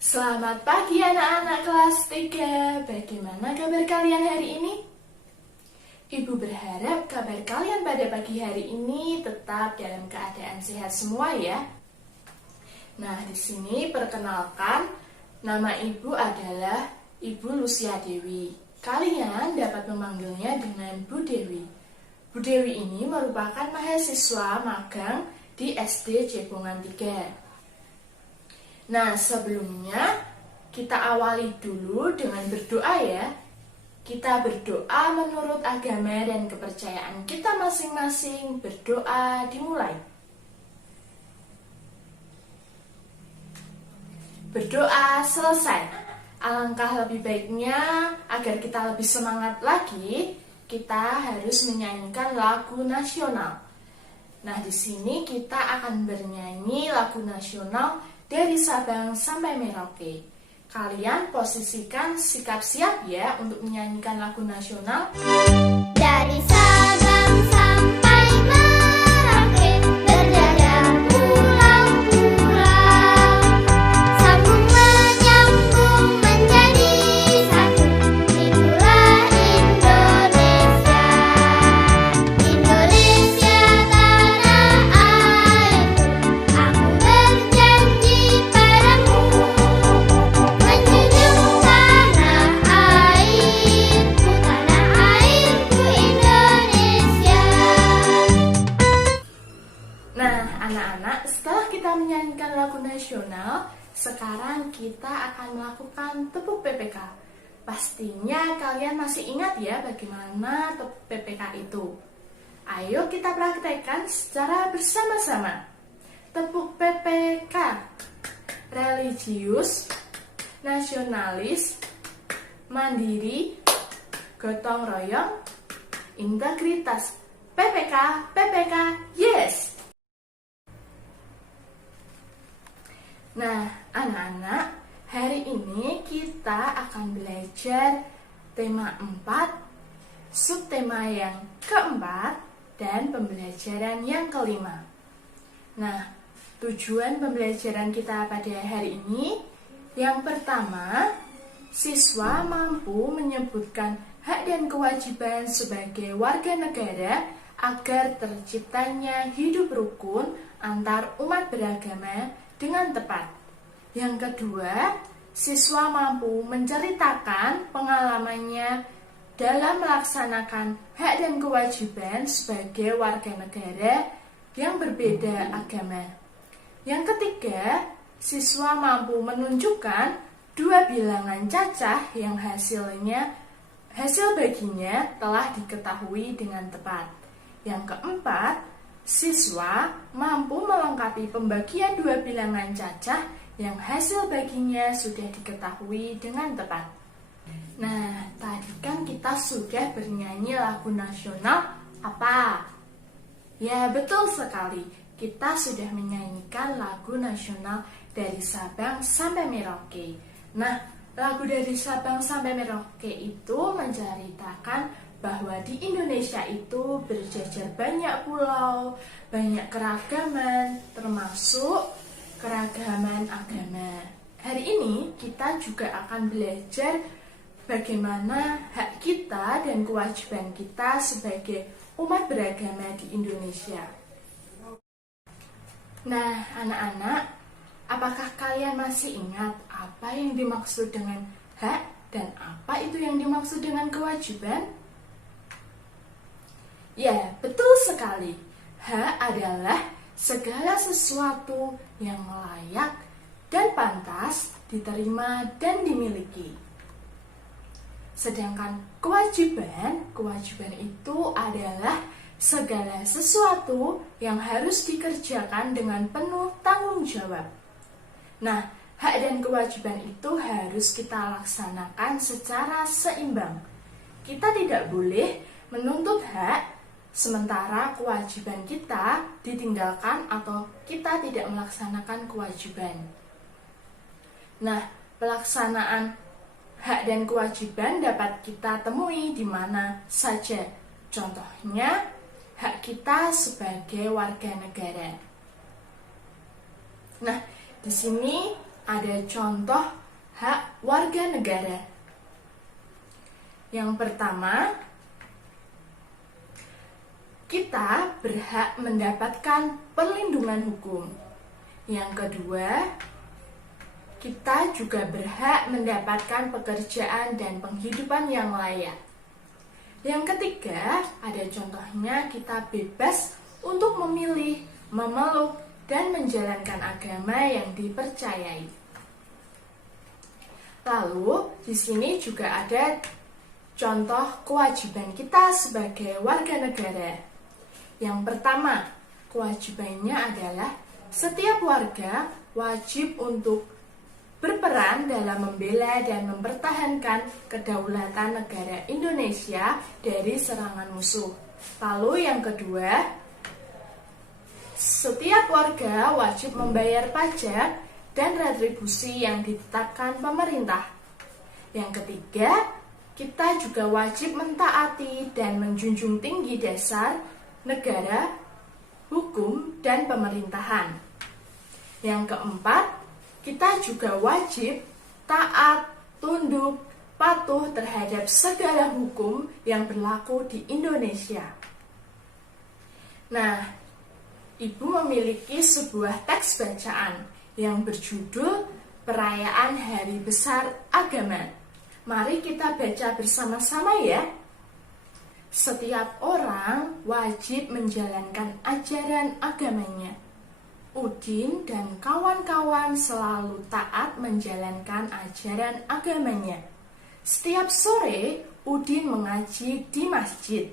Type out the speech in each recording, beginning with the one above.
Selamat pagi anak-anak kelas 3. Bagaimana kabar kalian hari ini? Ibu berharap kabar kalian pada pagi hari ini tetap dalam keadaan sehat semua ya. Nah, di sini perkenalkan, nama ibu adalah Ibu Lucia Dewi. Kalian dapat memanggilnya dengan Bu Dewi. Bu Dewi ini merupakan mahasiswa magang di SD Cepongan 3. Nah, sebelumnya kita awali dulu dengan berdoa ya. Kita berdoa menurut agama dan kepercayaan kita masing-masing. Berdoa dimulai. Berdoa selesai. Alangkah lebih baiknya agar kita lebih semangat lagi, kita harus menyanyikan lagu nasional. Nah, di sini kita akan bernyanyi lagu nasional dari Sabang sampai Merauke. Kalian posisikan sikap siap ya untuk menyanyikan lagu nasional. Dari Sabang sampai Merauke, berdada pulau-pulau, sambung menyambung menjadi satu. Itulah Indonesia, Indonesia tanah airku. Aku berjanji padamu, menjunjung tanah airku Indonesia. Nah, anak-anak, setelah kita menyanyikan lagu nasional, sekarang kita akan melakukan tepuk PPK. Pastinya kalian masih ingat ya bagaimana tepuk PPK itu. Ayo kita praktekkan secara bersama-sama. Tepuk PPK. Religius, nasionalis, mandiri, gotong royong, integritas. PPK, PPK, yes! Nah, anak-anak, hari ini kita akan belajar tema 4, subtema yang keempat, dan pembelajaran yang kelima. Nah, tujuan pembelajaran kita pada hari ini, yang pertama, siswa mampu menyebutkan hak dan kewajiban sebagai warga negara agar terciptanya hidup rukun antar umat beragama dengan tepat. Yang kedua, siswa mampu menceritakan pengalamannya dalam melaksanakan hak dan kewajiban sebagai warga negara yang berbeda agama. Yang ketiga, siswa mampu menunjukkan dua bilangan cacah yang hasil baginya telah diketahui dengan tepat. Yang keempat, siswa mampu melengkapi pembagian dua bilangan cacah yang hasil baginya sudah diketahui dengan tepat. Nah, tadi kan kita sudah bernyanyi lagu nasional apa? Ya, betul sekali. Kita sudah menyanyikan lagu nasional dari Sabang sampai Merauke. Nah, lagu dari Sabang sampai Merauke itu menceritakan bahwa di Indonesia itu berjajar banyak pulau, banyak keragaman, termasuk keragaman agama. Hari ini kita juga akan belajar bagaimana hak kita dan kewajiban kita sebagai umat beragama di Indonesia. Nah, anak-anak, apakah kalian masih ingat apa yang dimaksud dengan hak dan apa itu yang dimaksud dengan kewajiban? Ya, betul sekali. Hak adalah segala sesuatu yang layak dan pantas diterima dan dimiliki. Sedangkan kewajiban itu adalah segala sesuatu yang harus dikerjakan dengan penuh tanggung jawab. Nah, hak dan kewajiban itu harus kita laksanakan secara seimbang. Kita tidak boleh menuntut hak sementara kewajiban kita ditinggalkan atau kita tidak melaksanakan kewajiban. Nah, pelaksanaan hak dan kewajiban dapat kita temui di mana saja. Contohnya, hak kita sebagai warga negara. Nah, di sini ada contoh hak warga negara. Yang pertama, kita berhak mendapatkan perlindungan hukum. Yang kedua, kita juga berhak mendapatkan pekerjaan dan penghidupan yang layak. Yang ketiga, ada contohnya kita bebas untuk memilih, memeluk, dan menjalankan agama yang dipercayai. Lalu, di sini juga ada contoh kewajiban kita sebagai warga negara. Yang pertama, kewajibannya adalah setiap warga wajib untuk berperan dalam membela dan mempertahankan kedaulatan negara Indonesia dari serangan musuh. Lalu yang kedua, setiap warga wajib membayar pajak dan retribusi yang ditetapkan pemerintah. Yang ketiga, kita juga wajib mentaati dan menjunjung tinggi dasar negara, hukum, dan pemerintahan. Yang keempat, kita juga wajib taat, tunduk, patuh terhadap segala hukum yang berlaku di Indonesia. Nah, Ibu memiliki sebuah teks bacaan yang berjudul Perayaan Hari Besar Agama. Mari kita baca bersama-sama ya. Setiap orang wajib menjalankan ajaran agamanya. Udin dan kawan-kawan selalu taat menjalankan ajaran agamanya. Setiap sore, Udin mengaji di masjid.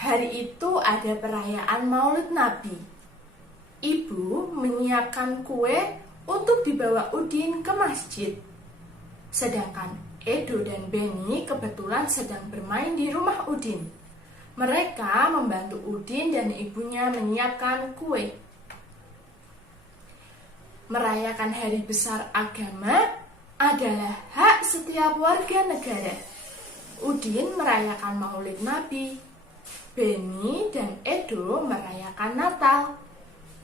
Hari itu ada perayaan Maulid Nabi. Ibu menyiapkan kue untuk dibawa Udin ke masjid. Sedangkan Edo dan Benny kebetulan sedang bermain di rumah Udin. Mereka membantu Udin dan ibunya menyiapkan kue. Merayakan hari besar agama adalah hak setiap warga negara. Udin merayakan Maulid Nabi. Benny dan Edo merayakan Natal.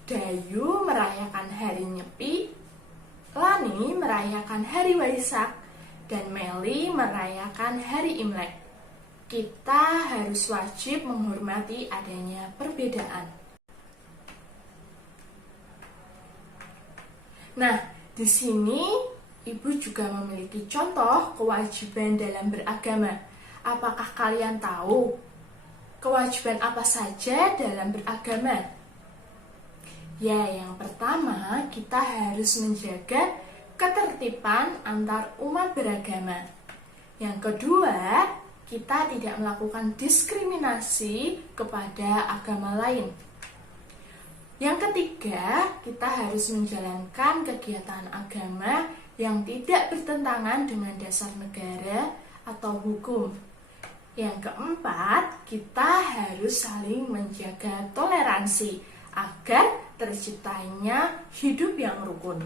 Dayu merayakan hari Nyepi, Lani merayakan hari Waisak, dan Meli merayakan hari Imlek. Kita harus wajib menghormati adanya perbedaan. Nah, di sini Ibu juga memiliki contoh kewajiban dalam beragama. Apakah kalian tahu kewajiban apa saja dalam beragama? Ya, yang pertama, kita harus menjaga ketertiban antar umat beragama. Yang kedua, kita tidak melakukan diskriminasi kepada agama lain. Yang ketiga, kita harus menjalankan kegiatan agama yang tidak bertentangan dengan dasar negara atau hukum. Yang keempat, kita harus saling menjaga toleransi agar terciptanya hidup yang rukun.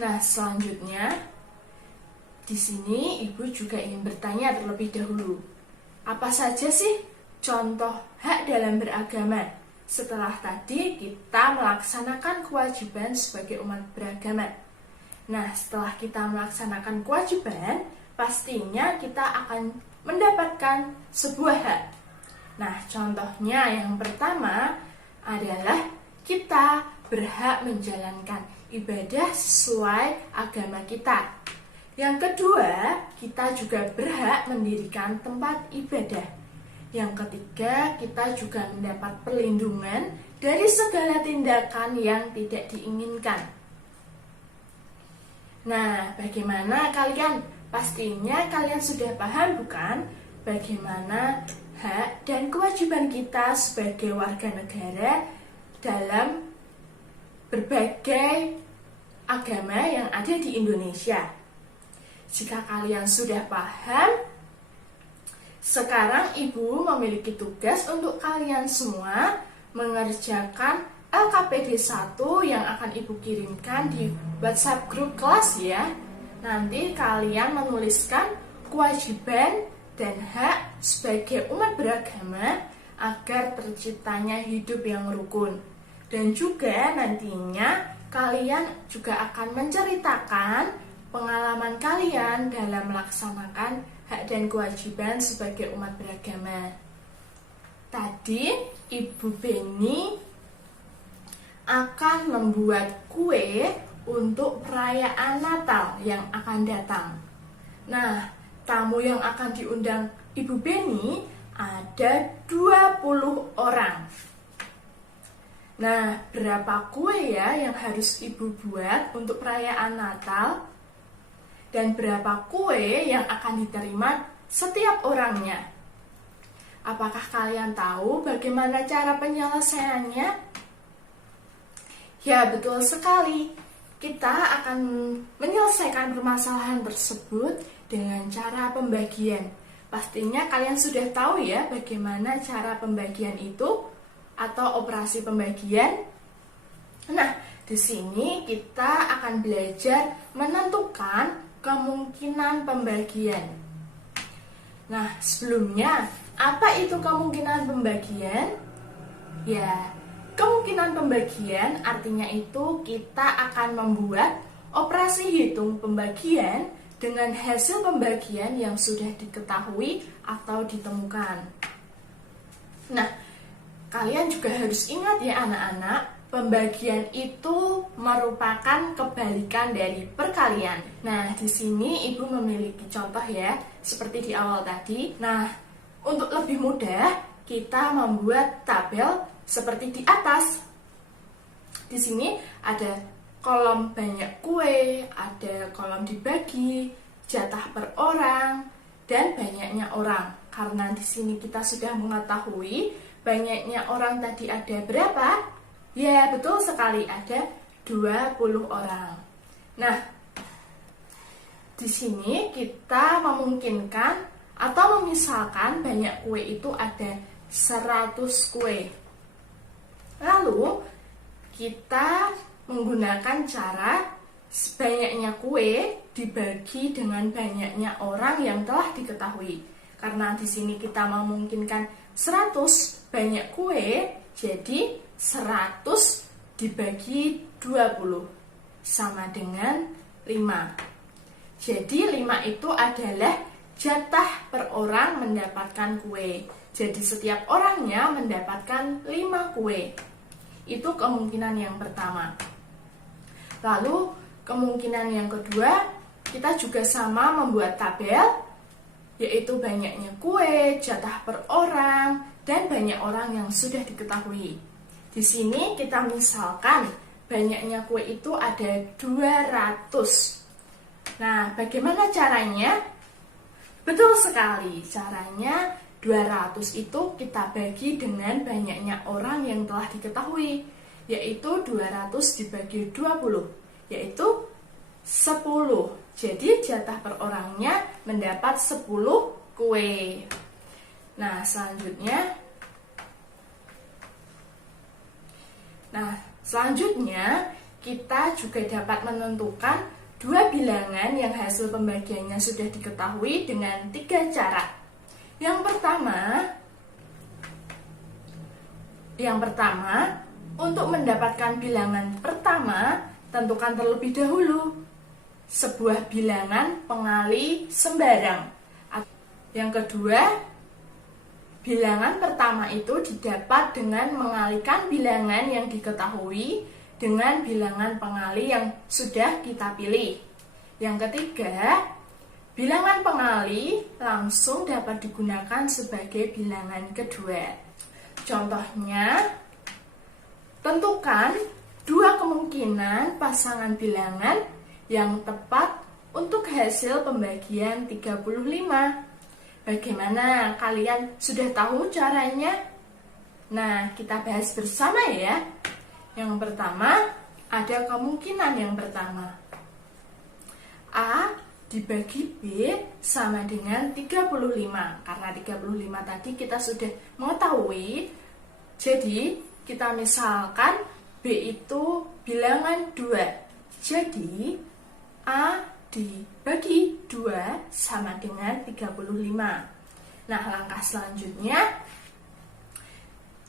Nah, selanjutnya di sini Ibu juga ingin bertanya terlebih dahulu. Apa saja sih contoh hak dalam beragama? Setelah tadi kita melaksanakan kewajiban sebagai umat beragama. Nah, setelah kita melaksanakan kewajiban, pastinya kita akan mendapatkan sebuah hak. Nah, contohnya yang pertama adalah kita berhak menjalankan ibadah sesuai agama kita. Yang kedua, kita juga berhak mendirikan tempat ibadah. Yang ketiga, kita juga mendapat perlindungan dari segala tindakan yang tidak diinginkan. Nah, bagaimana kalian? Pastinya kalian sudah paham bukan? Bagaimana hak dan kewajiban kita sebagai warga negara dalam berbagai agama yang ada di Indonesia. Jika kalian sudah paham, sekarang Ibu memiliki tugas untuk kalian semua mengerjakan LKPD 1 yang akan Ibu kirimkan di WhatsApp grup kelas ya. Nanti kalian menuliskan kewajiban dan hak sebagai umat beragama agar terciptanya hidup yang rukun. Dan juga nantinya kalian juga akan menceritakan pengalaman kalian dalam melaksanakan hak dan kewajiban sebagai umat beragama. Tadi Ibu Beni akan membuat kue untuk perayaan Natal yang akan datang. Nah, tamu yang akan diundang Ibu Beni ada 20 orang. Nah, berapa kue ya yang harus Ibu buat untuk perayaan Natal? Dan berapa kue yang akan diterima setiap orangnya? Apakah kalian tahu bagaimana cara penyelesaiannya? Ya, betul sekali. Kita akan menyelesaikan permasalahan tersebut dengan cara pembagian. Pastinya kalian sudah tahu ya bagaimana cara pembagian itu atau operasi pembagian. Nah, di sini kita akan belajar menentukan kemungkinan pembagian. Nah, sebelumnya, apa itu kemungkinan pembagian? Ya, kemungkinan pembagian artinya itu kita akan membuat operasi hitung pembagian dengan hasil pembagian yang sudah diketahui atau ditemukan. Nah, kalian juga harus ingat ya anak-anak, pembagian itu merupakan kebalikan dari perkalian. Nah, di sini Ibu memiliki contoh ya, seperti di awal tadi. Nah, untuk lebih mudah, kita membuat tabel seperti di atas. Di sini ada kolom banyak kue, ada kolom dibagi, jatah per orang, dan banyaknya orang. Karena di sini kita sudah mengetahui banyaknya orang tadi ada berapa? Ya, betul sekali, ada 20 orang. Nah, di sini kita memungkinkan atau memisalkan banyak kue itu ada 100 kue. Lalu, kita menggunakan cara sebanyaknya kue dibagi dengan banyaknya orang yang telah diketahui. Karena di sini kita memungkinkan 100 banyak kue, jadi 100 dibagi 20 sama dengan 5. Jadi 5 itu adalah jatah per orang mendapatkan kue. Jadi setiap orangnya mendapatkan 5 kue. Itu kemungkinan yang pertama. Lalu kemungkinan yang kedua, kita juga sama membuat tabel, yaitu banyaknya kue, jatah per orang, dan banyak orang yang sudah diketahui. Di sini kita misalkan banyaknya kue itu ada 200. Nah, bagaimana caranya? Betul sekali, caranya 200 itu kita bagi dengan banyaknya orang yang telah diketahui, yaitu 200 dibagi 20, yaitu 10. Jadi jatah per orangnya mendapat 10 kue. Nah, selanjutnya kita juga dapat menentukan dua bilangan yang hasil pembagiannya sudah diketahui dengan 3 cara. Yang pertama, untuk mendapatkan bilangan pertama, tentukan terlebih dahulu sebuah bilangan pengali sembarang. Yang kedua, bilangan pertama itu didapat dengan mengalikan bilangan yang diketahui dengan bilangan pengali yang sudah kita pilih. Yang ketiga, bilangan pengali langsung dapat digunakan sebagai bilangan kedua. Contohnya, tentukan 2 kemungkinan pasangan bilangan yang tepat untuk hasil pembagian 35. Bagaimana? Kalian sudah tahu caranya? Nah, kita bahas bersama ya. Yang pertama, ada kemungkinan yang pertama. A dibagi B sama dengan 35. Karena 35 tadi kita sudah mengetahui. Jadi, kita misalkan B itu bilangan 2. Jadi, A dibagi 2 sama dengan 35. Nah, langkah selanjutnya,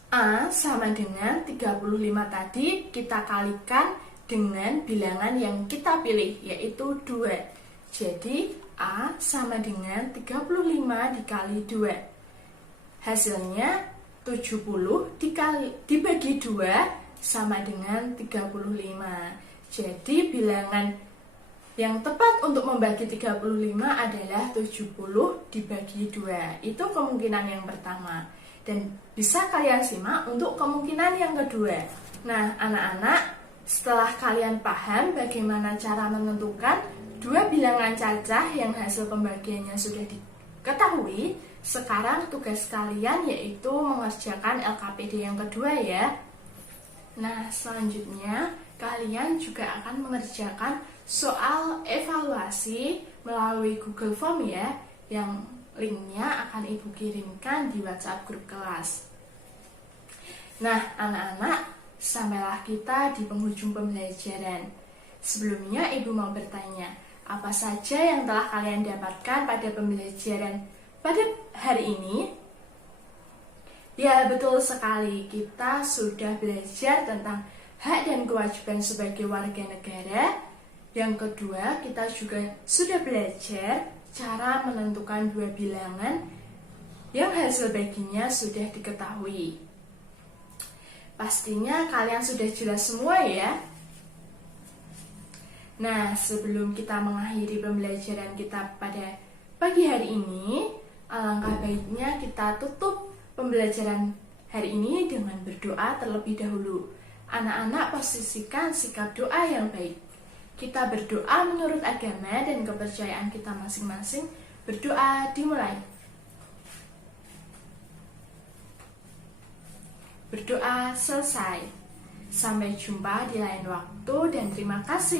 A sama dengan 35 tadi kita kalikan dengan bilangan yang kita pilih, yaitu 2. Jadi, A sama dengan 35 dikali 2. Hasilnya 70 dibagi 2 sama dengan 35. Jadi, bilangan yang tepat untuk membagi 35 adalah 70 dibagi 2. Itu kemungkinan yang pertama. Dan bisa kalian simak untuk kemungkinan yang kedua. Nah, anak-anak, setelah kalian paham bagaimana cara menentukan dua bilangan cacah yang hasil pembagiannya sudah diketahui, sekarang tugas kalian yaitu mengerjakan LKPD yang kedua ya. Nah, selanjutnya kalian juga akan mengerjakan soal evaluasi melalui Google Form ya, yang linknya akan Ibu kirimkan di WhatsApp grup kelas. Nah, anak-anak, sampailah kita di penghujung pembelajaran. Sebelumnya Ibu mau bertanya, apa saja yang telah kalian dapatkan pada pembelajaran pada hari ini? Ya, betul sekali. Kita sudah belajar tentang hak dan kewajiban sebagai warga negara. Yang kedua, kita juga sudah belajar cara menentukan dua bilangan yang hasil baginya sudah diketahui. Pastinya kalian sudah jelas semua ya. Nah, sebelum kita mengakhiri pembelajaran kita pada pagi hari ini, alangkah baiknya kita tutup pembelajaran hari ini dengan berdoa terlebih dahulu. Anak-anak, posisikan sikap doa yang baik. Kita berdoa menurut agama dan kepercayaan kita masing-masing. Berdoa dimulai. Berdoa selesai. Sampai jumpa di lain waktu dan terima kasih.